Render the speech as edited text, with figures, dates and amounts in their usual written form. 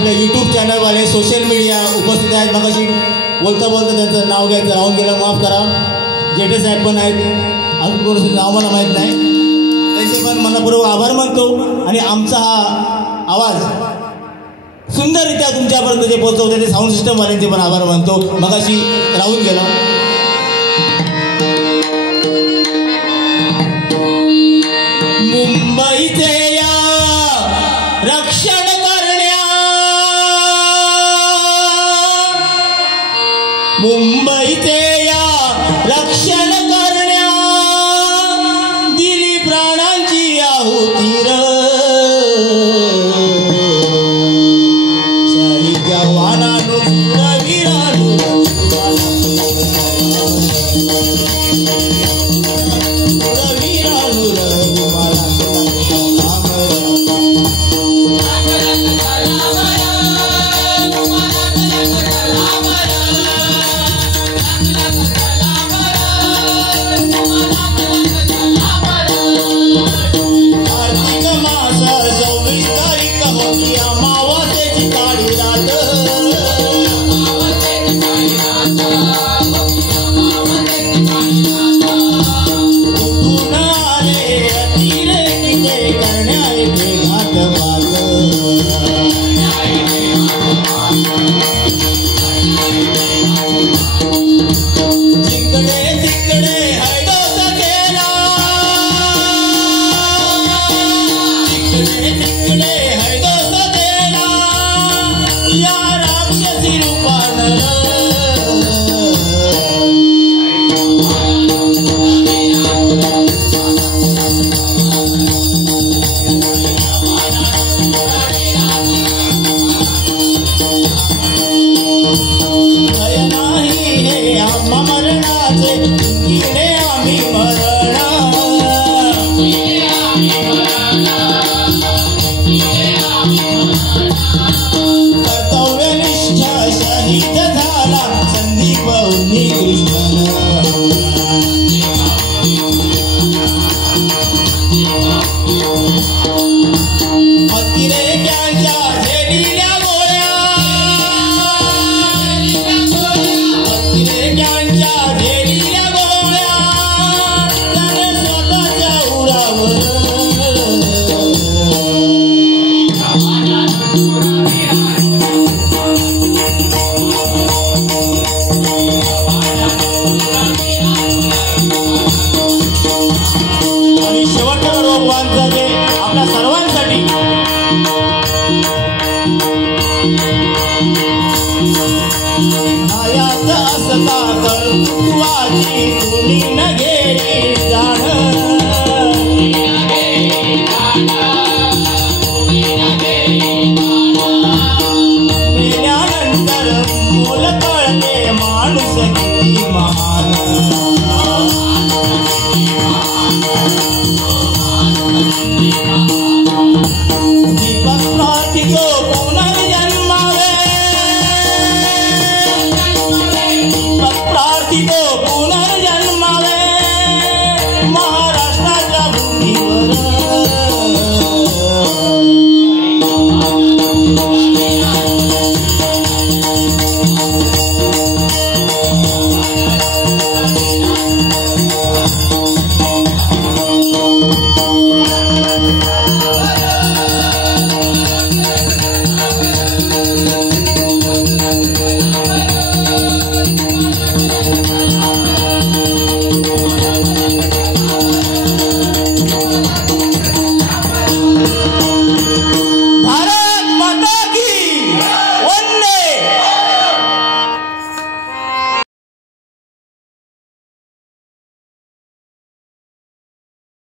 आपल्या YouTube चॅनलवाले social media उपस्थित आहेत. मगाशी बोलता बोलता त्यांचं नाव घ्यायचं राहून गेलं, माफ करा. जेठे साहेब पण आहेत, अजून कोणाचं नाव मला माहीत नाही, त्यांचे पण मनपूर्वक आभार मानतो. आणि आमचा हा आवाज सुंदररित्या तुमच्यापर्यंत जे पोहोचवते ते साऊंड सिस्टमवाल्यांचे पण आभार मानतो. मगाशी राहून गेला. मुंबईचे या रक्षण करण्या, मुंबईचे या रक्षण करण्या, दिली प्राणांची आहुती र. शाही जवानांनो शूरवीरांनो माणूस किती महान.